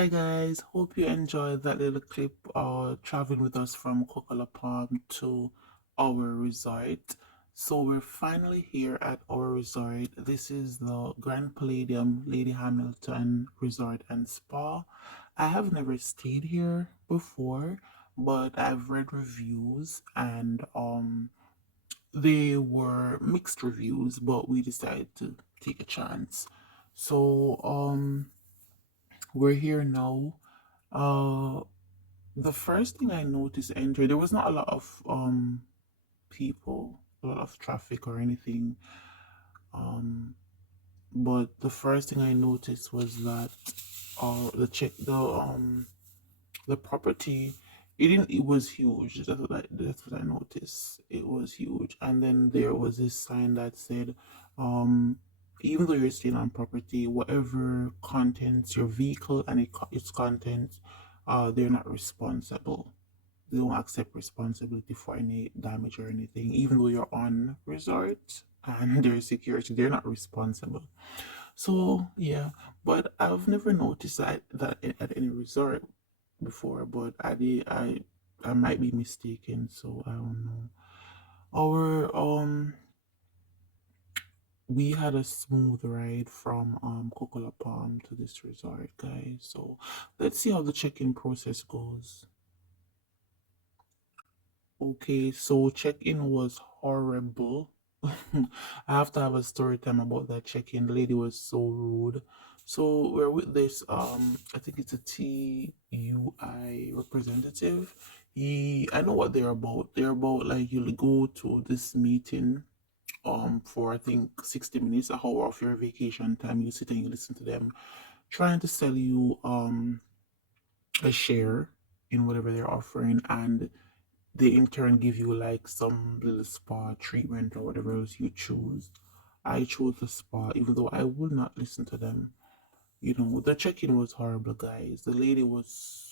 Hi guys, hope you enjoyed that little clip traveling with us from Coca Palm to our resort. So we're finally here at our resort. This is the Grand Palladium Lady Hamilton Resort and Spa. I have never stayed here before, but I've read reviews and they were mixed reviews, but we decided to take a chance. So we're here now. Uh, the first thing I noticed entering, there was not a lot of people, a lot of traffic or anything. Um, but the first thing I noticed was that the property, it was huge. That's what I noticed. It was huge. And then there was this sign that said, um even though you're staying on property, whatever contents your vehicle and its contents, they're not responsible. They don't accept responsibility for any damage or anything, even though you're on resort and there's security, they're not responsible. So yeah, but I've never noticed that at any resort before, but I might be mistaken, so I don't know. Our we had a smooth ride from Cocola Palm to this resort, guys. So let's see how the check-in process goes. Okay, so check-in was horrible. I have to have a story time about that check-in. The lady was so rude. So we're with this I think it's a TUI representative. I know what they're about. They're about like you'll go to this meeting for I think 60 minutes, a hour of your vacation time. You sit and you listen to them trying to sell you a share in whatever they're offering, and they in turn give you like some little spa treatment or whatever else you choose. I chose the spa, even though I would not listen to them. You know, the check-in was horrible, guys. The lady was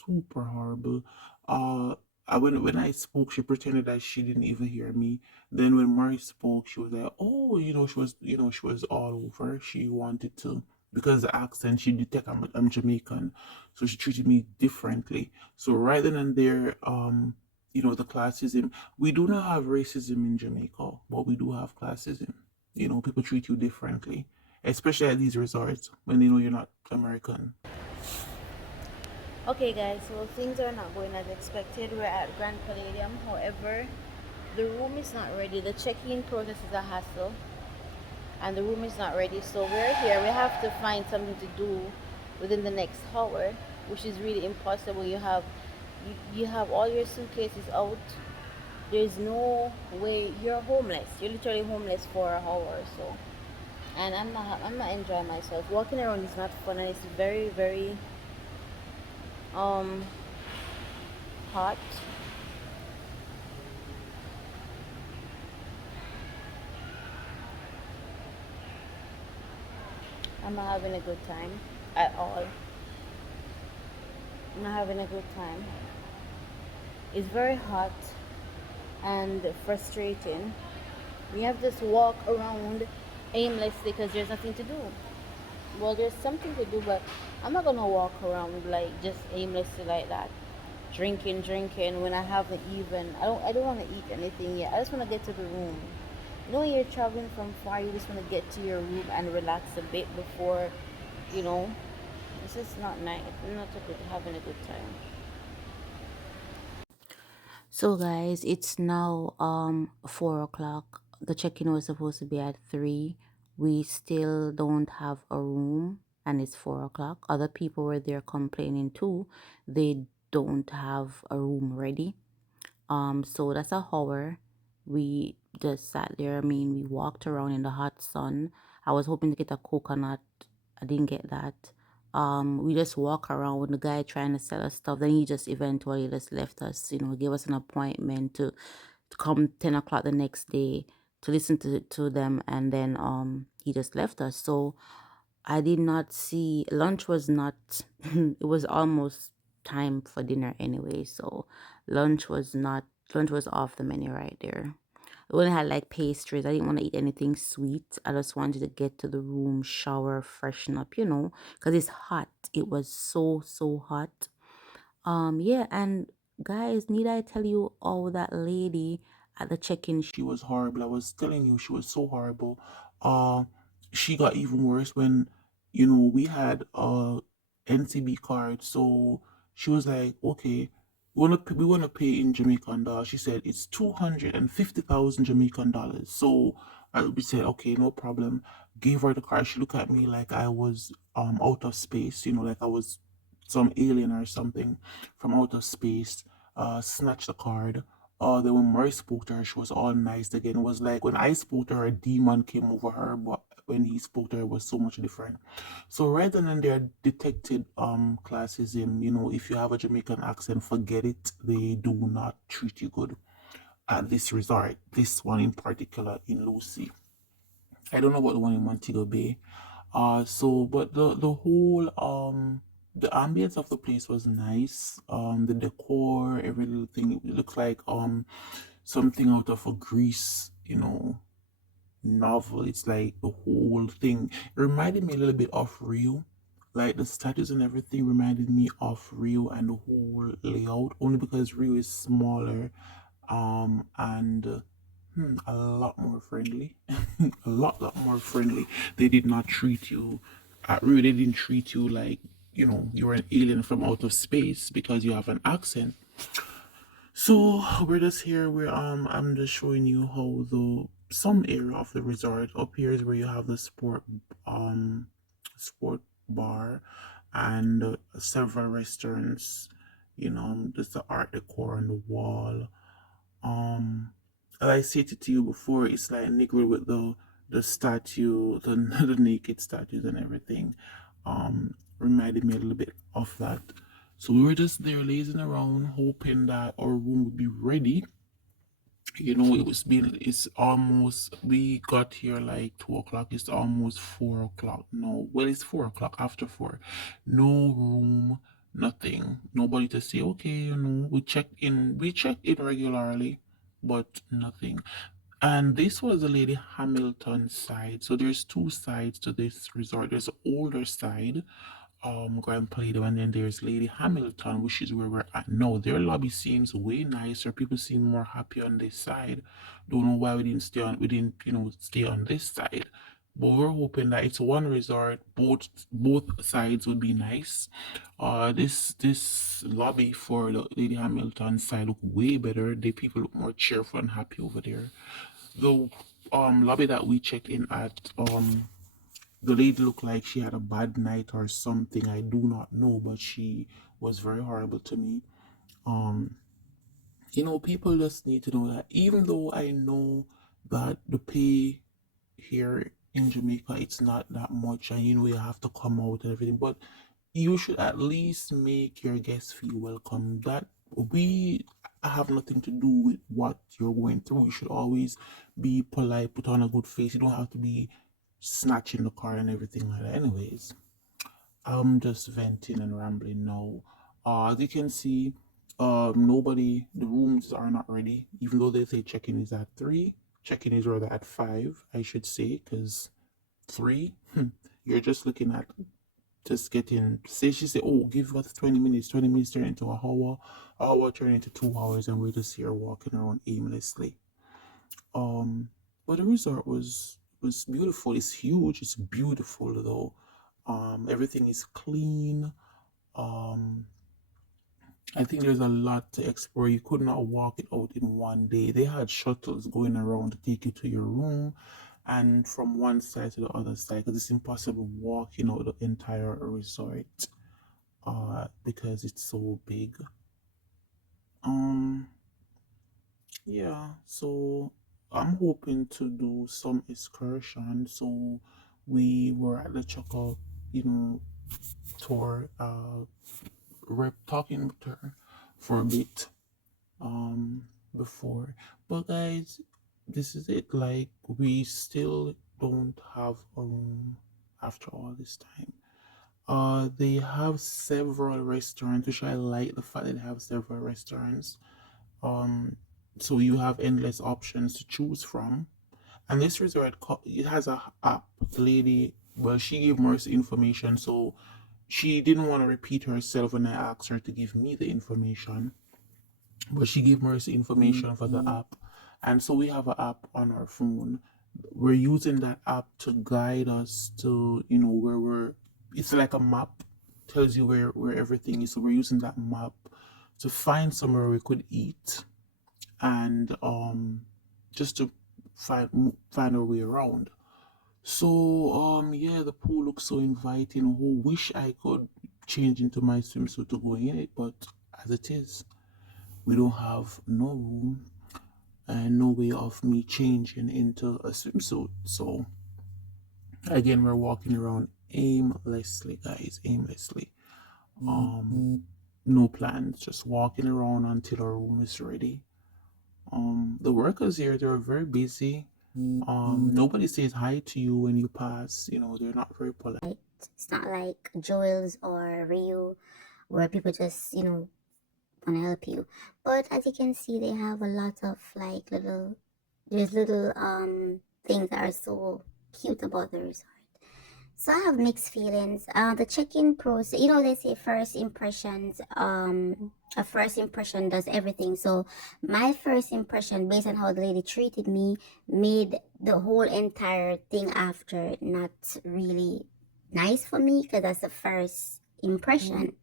super horrible. Uh, when I spoke, she pretended that she didn't even hear me. Then when Mari spoke, she was like, "Oh, she was all over. She wanted to." Because the accent, she detect I'm Jamaican, so she treated me differently. So right then and there, the classism. We do not have racism in Jamaica, but we do have classism. People treat you differently, especially at these resorts when they know you're not American. Okay, guys, so things are not going as expected. We're at Grand Palladium. However, the room is not ready. The check-in process is a hassle, and the room is not ready. So we're here. We have to find something to do within the next hour, which is really impossible. You have all your suitcases out. There's no way. You're homeless. You're literally homeless for an hour or so. And I'm not enjoying myself. Walking around is not fun, and it's very, very um hot. I'm not having a good time at all. I'm not having a good time. It's very hot and frustrating. We have to just walk around aimlessly because there's nothing to do. Well, there's something to do, but I'm not gonna walk around like just aimlessly like that, drinking when I haven't even. I don't want to eat anything yet. I just want to get to the room. When you're traveling from far, you just want to get to your room and relax a bit before, you know. It's just not nice. Not a good, having a good time. So guys, it's now 4 o'clock. The check-in was supposed to be at 3. We still don't have a room and it's 4 o'clock. Other people were there complaining too. They don't have a room ready. So that's a hour. We just sat there. I mean, we walked around in the hot sun. I was hoping to get a coconut. I didn't get that. We just walk around with the guy trying to sell us stuff. Then he just eventually just left us. Gave us an appointment to come 10 o'clock the next day to listen to them, and then he just left us. So I did not see lunch was not. It was almost time for dinner anyway. So lunch was not lunch was off the menu right there. We only had like pastries. I didn't want to eat anything sweet. I just wanted to get to the room, shower, freshen up, because it's hot. It was so, so hot. Yeah, and guys, need I tell you, oh, that lady at the check-in, She was horrible. I was telling you, she was so horrible. Uh, she got even worse when, we had a NCB card. So she was like, okay, we wanna pay in Jamaican dollars. She said it's 250,000 Jamaican dollars. So we said, okay, no problem. Gave her the card. She looked at me like I was out of space, like I was some alien or something from outer space. Snatched the card. Then when Murray spoke to her, she was all nice again. It was like when I spoke to her, a demon came over her, but when he spoke to her, it was so much different. So right then and there, detected classism. If you have a Jamaican accent, forget it. They do not treat you good at this resort. This one in particular in Lucy. I don't know about the one in Montego Bay. But the whole the ambience of the place was nice. The decor, every little thing, it looks like something out of a Greece, novel. It's like the whole thing. It reminded me a little bit of Rio. Like the statues and everything reminded me of Rio and the whole layout, only because Rio is smaller, and a lot more friendly. A lot more friendly. They did not treat you Rio, they didn't treat you like, you're an alien from out of space because you have an accent. So we're just here. We're I'm just showing you how the some area of the resort up here is where you have the um sport bar and several restaurants. Just the art decor on the wall. Um, as I said it to you before, it's like Negro with the statue, the the naked statues and everything. Reminded me a little bit of that. So we were just there lazing around, hoping that our room would be ready. It's almost, we got here like 2 o'clock. It's almost 4 o'clock. No, well, it's 4 o'clock, after four. No room, nothing. Nobody to say, okay, we checked in regularly, but nothing. And this was the Lady Hamilton side. So there's two sides to this resort. There's the older side, Grand Palladium, and then there's Lady Hamilton, which is where we're at now. Their lobby seems way nicer. People seem more happy on this side. Don't know why we didn't stay on this side. But we're hoping that it's one resort. Both sides would be nice. This lobby for the Lady Hamilton side look way better. The people look more cheerful and happy over there. The lobby that we checked in at, the lady looked like she had a bad night or something. I do not know, but she was very horrible to me. Um, People just need to know that even though I know that the pay here in Jamaica it's not that much, and you have to come out and everything, but you should at least make your guests feel welcome. That we have nothing to do with what you're going through. You should always be polite, put on a good face. You don't have to be snatching the car and everything like that. Anyways, I'm just venting and rambling now. As you can see, the rooms are not ready, even though they say check-in is at 3. Check-in is rather at 5, I should say, because 3, you're just looking at just getting, say she said, oh, give us 20 minutes, 20 minutes turn into a hour turn into 2 hours, and we're just here walking around aimlessly. Um, but the resort was beautiful. It's huge. It's beautiful though. Everything is clean. Um, I think there's a lot to explore. You could not walk it out in one day. They had shuttles going around to take you to your room and from one side to the other side because it's impossible walking out the entire resort because it's so big. Um, yeah, so I'm hoping to do some excursion. So we were at the Choco, you know, tour, rep talking with her for a bit um before. But guys, this is it. Like we still don't have a room after all this time. They have several restaurants, which I like the fact that they have several restaurants. Um, so you have endless options to choose from. And this resort, it has a app. The lady, well, she gave Mercy information, so she didn't want to repeat herself when I asked her to give me the information, but she gave Mercy information for the app. And so we have an app on our phone. We're using that app to guide us to, where we're, it's like a map, tells you where everything is. So we're using that map to find somewhere we could eat, and just to find our way around. So yeah, the pool looks so inviting. Who wish I could change into my swimsuit to go in it, but as it is, we don't have no room and no way of me changing into a swimsuit. So again, we're walking around aimlessly, guys, aimlessly. No plans, just walking around until our room is ready. The workers here, they're very busy. Nobody says hi to you when you pass. They're not very polite. It's not like Joel's or Rio where people just, want to help you. But as you can see, they have a lot of like there's little things that are so cute about the resort. So I have mixed feelings. The check-in process, they say first impressions, a first impression does everything. So my first impression, based on how the lady treated me, made the whole entire thing after not really nice for me because that's the first impression.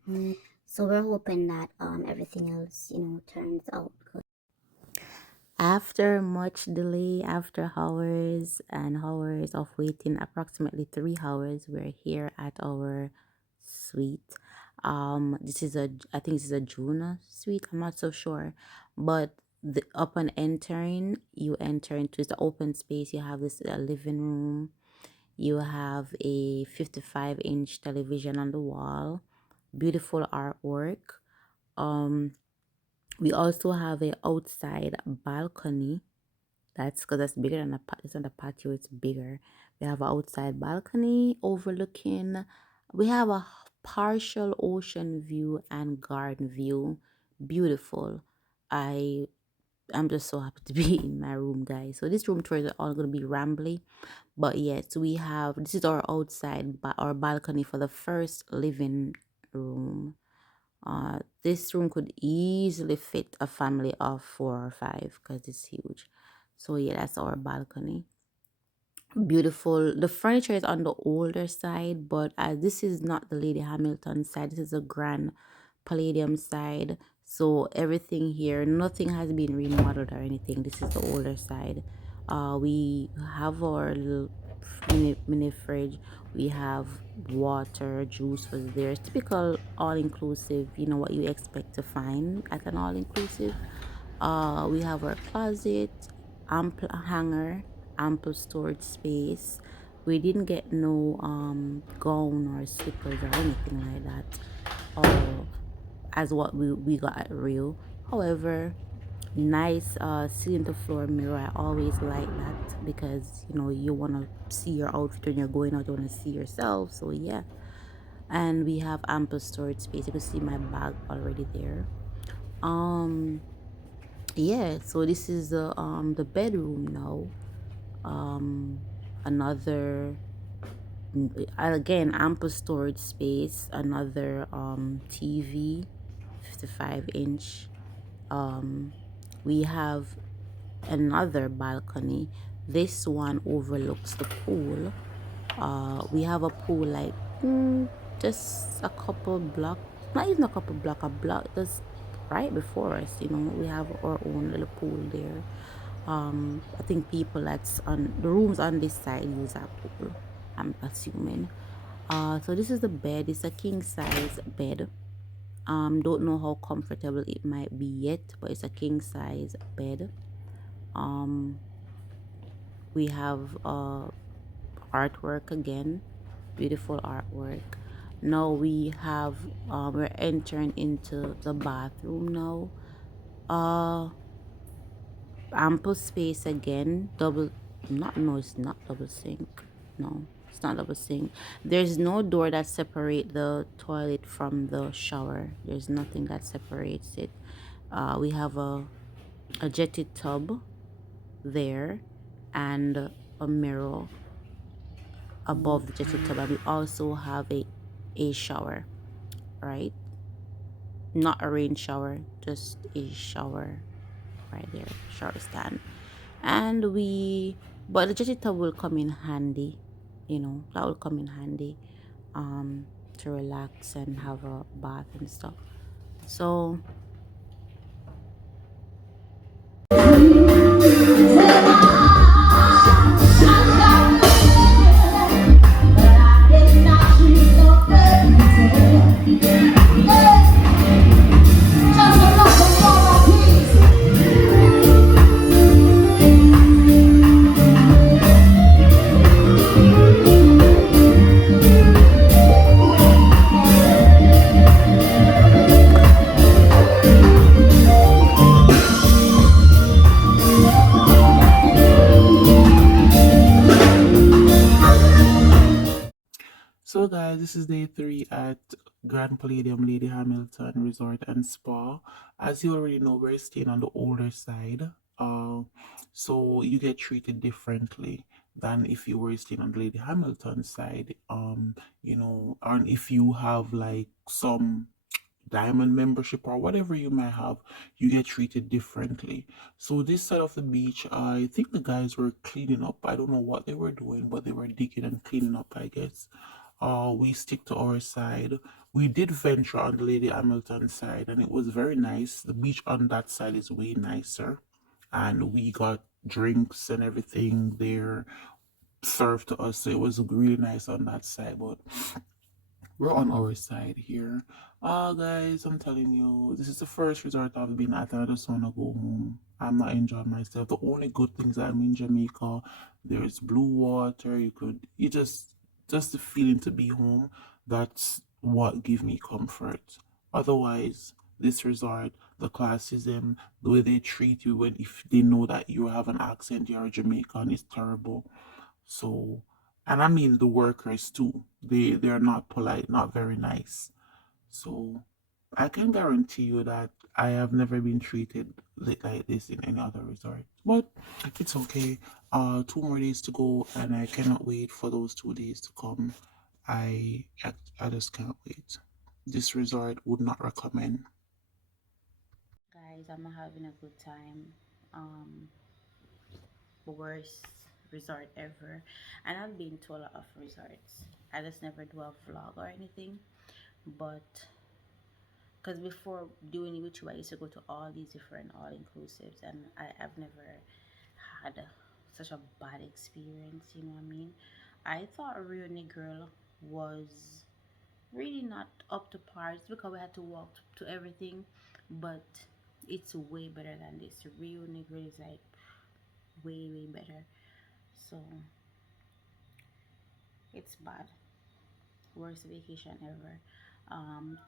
So we're hoping that everything else, turns out good. After much delay, after hours and hours of waiting, approximately 3 hours, we're here at our suite. This is I think this is a Juna suite. I'm not so sure, but upon entering, you enter into the open space. You have this living room. You have a 55-inch television on the wall. Beautiful artwork. Um, we also have a outside balcony. That's because that's bigger than it's not a patio, it's bigger. We have an outside balcony overlooking. We have a partial ocean view and garden view. Beautiful. I I'm just so happy to be in my room, guys. So this room tours are all gonna be rambly, but yes, we have this is our outside our balcony for the first living room. This room could easily fit a family of 4 or 5 because it's huge. So yeah, that's our balcony. Beautiful. The furniture is on the older side, but this is not the Lady Hamilton side. This is a Grand Palladium side. So everything here, nothing has been remodeled or anything. This is the older side. We have our little mini fridge. We have water, juice was there. Typical all inclusive. You know what you expect to find at an all inclusive. We have our closet, ample hanger, ample storage space. We didn't get no gown or slippers or anything like that. Or as what we got at Rio. However, nice ceiling to floor mirror. I always like that because you want to see your outfit when you're going out. You want to see yourself. So yeah, and we have ample storage space. You can see my bag already there. Um, yeah. So this is the bedroom now. Another again ample storage space. Another TV, 55-inch. We have another balcony. This one overlooks the pool. We have a pool like just a couple block, not even a couple block, a block just right before us. We have our own little pool there. I think people that's on the rooms on this side use that pool, I'm assuming. So this is the bed. It's a king size bed. Don't know how comfortable it might be yet, but it's a king size bed. We have artwork again, beautiful artwork. Now we have we're entering into the bathroom now. Uh, Ample space again. Double, not no, it's not double sink. No, it's not double sink. There's no door that separate the toilet from the shower. There's nothing that separates it. We have a a jetted tub there, and a mirror above the jetted Okay. tub, and we also have a shower, right? Not a rain shower, just a shower right there, shower stand. And but the jetted tub will come in handy, that will come in handy um to relax and have a bath and stuff. So So, guys, this is day three at Grand Palladium Lady Hamilton Resort and Spa. As you already know, we're staying on the older side. Uh, so you get treated differently than if you were staying on the Lady Hamilton side. And if you have like some diamond membership or whatever you might have, you get treated differently. So this side of the beach, I think the guys were cleaning up. I don't know what they were doing, but they were digging and cleaning up, I guess. We stick to our side. We did venture on the Lady Hamilton side, and it was very nice. The beach on that side is way nicer, and we got drinks and everything there served to us. So it was really nice on that side, but we're on our side here. Guys, I'm telling you, this is the first resort I've been at, and I just want to go home. I'm not enjoying myself. The only good things I'm in Jamaica, there's blue water. Just the feeling to be home. That's what give me comfort. Otherwise, this resort, the classism, the way they treat you when if they know that you have an accent, you're a Jamaican, is terrible. So, and I mean the workers too. They're not polite, not very nice. So, I can guarantee you that I have never been treated like this in any other resort. But it's okay. 2 more days to go, and I cannot wait for those 2 days to come. I just can't wait. This resort would not recommend. guys, I'm having a good time. um Worst resort ever, and I've been to a lot of resorts. I just never do a vlog or anything, but because before doing it with you, I used to go to all these different all inclusives, and I've never had such a bad experience. You know what I mean? I thought Rio Girl was really not up to par. It's because we had to walk to everything, but it's way better than this. Rio Negro is like way better. So it's bad. Worst vacation ever.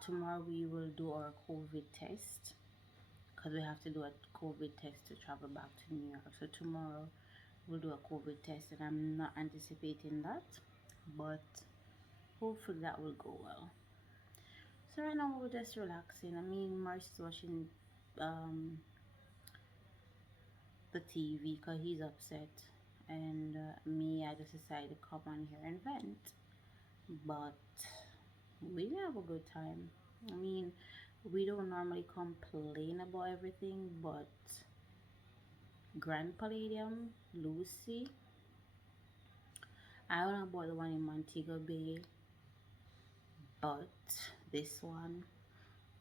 Tomorrow we will do our COVID test because we have to do a COVID test to travel back to New York. So tomorrow we'll do a COVID test, and I'm not anticipating that, but hopefully that will go well. So right now we're just relaxing. I mean, Marcy's watching um, the TV because he's upset, and me, I just decided to come on here and vent. But we have a good time. I mean, we don't normally complain about everything, but Grand Palladium, Lucy, I don't know about the one in Montego Bay, but this one,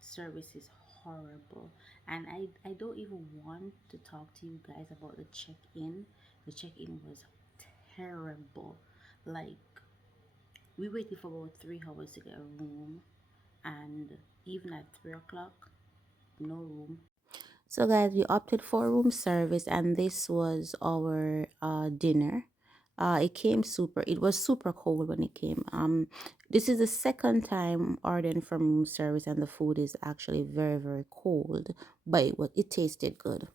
service is horrible. And I don't even want to talk to you guys about the check-in. The check-in was terrible. Like, we waited for about 3 hours to get a room, and even at 3 o'clock, no room. So, guys, we opted for room service, and this was our dinner. It was super cold when it came. This is the second time ordering from room service, and the food is actually very cold, but it tasted good.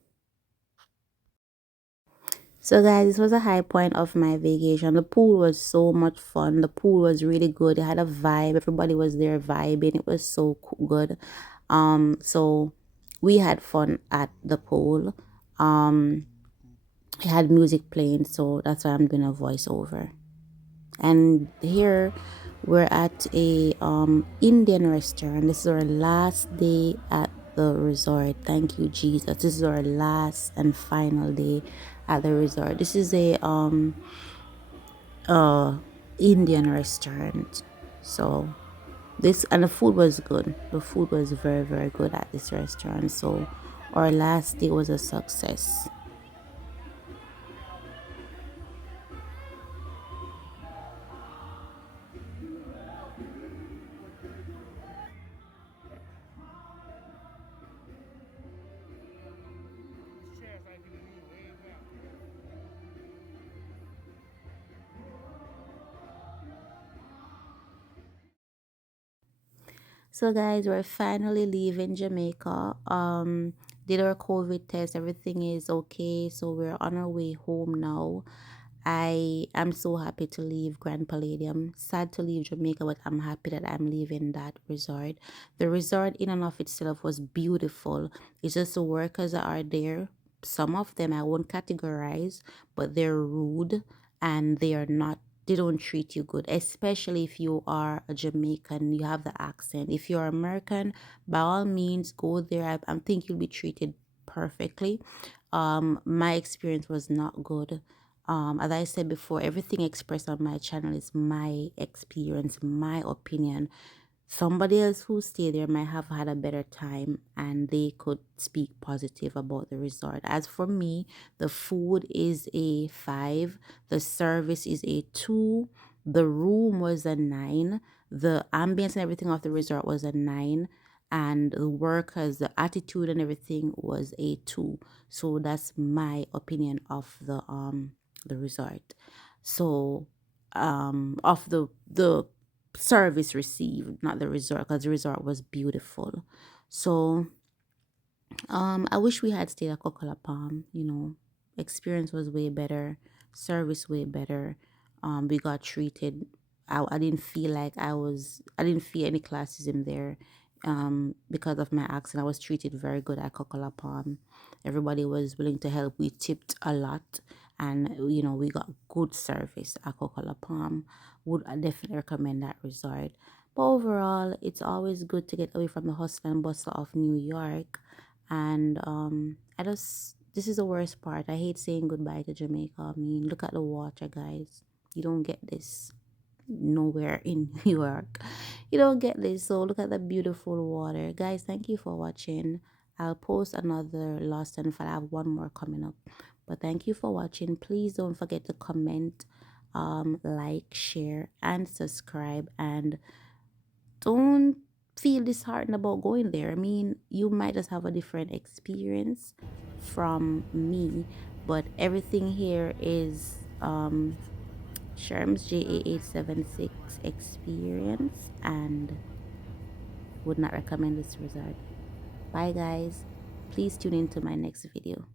So, guys, this was a high point of my vacation. The pool was so much fun. The pool was really good. It had a vibe. Everybody was there vibing. It was so good. So we had fun at the pool. Um, it had music playing, so that's why I'm doing a voiceover. And here we're at a Indian restaurant. This is our last day at the resort. Thank you, Jesus. This is our last and final day at the resort. This is a uh Indian restaurant. So this, and the food was good. The food was very, very good at this restaurant. So our last day was a success. So guys, we're finally leaving Jamaica. Did our COVID test, everything is okay. So we're on our way home now. I am so happy to leave Grand Palladium. Sad to leave Jamaica, but I'm happy that I'm leaving that resort. The resort in and of itself was beautiful. It's just the workers that are there. Some of them I won't categorize, but they're rude and they don't treat you good, especially if you are a Jamaican, you have the accent. If you're American, by all means go there. I think you'll be treated perfectly. My experience was not good. As I said before, everything expressed on my channel is my experience, my opinion. Somebody else who stayed there might have had a better time and they could speak positive about the resort. As for me, the food is a 5, the service is a 2, the room was a 9, the ambience and everything of the resort was a 9, and the workers, the attitude and everything was a 2. So that's my opinion of the resort. So of the service received, not the resort, because the resort was beautiful. So I wish we had stayed at Cocola Palm. Experience was way better, service way better. We got treated. I didn't feel like I didn't feel any classism there. Because of my accent, I was treated very good at Cocola Palm. Everybody was willing to help. We tipped a lot, and we got good service at Cocola Palm. Would I definitely recommend that resort. But overall, it's always good to get away from the hustle and bustle of New York. And this is the worst part. I hate saying goodbye to Jamaica. I mean, look at the water, guys. You don't get this nowhere in New York. You don't get this. So look at the beautiful water. Guys, thank you for watching. I'll post another Lost and Found. I have one more coming up. But thank you for watching. Please don't forget to comment, like, share, and subscribe. And don't feel disheartened about going there. I mean, you might just have a different experience from me, but everything here is Sherm's JA876 experience, and would not recommend this resort. Bye guys. Please tune in to my next video.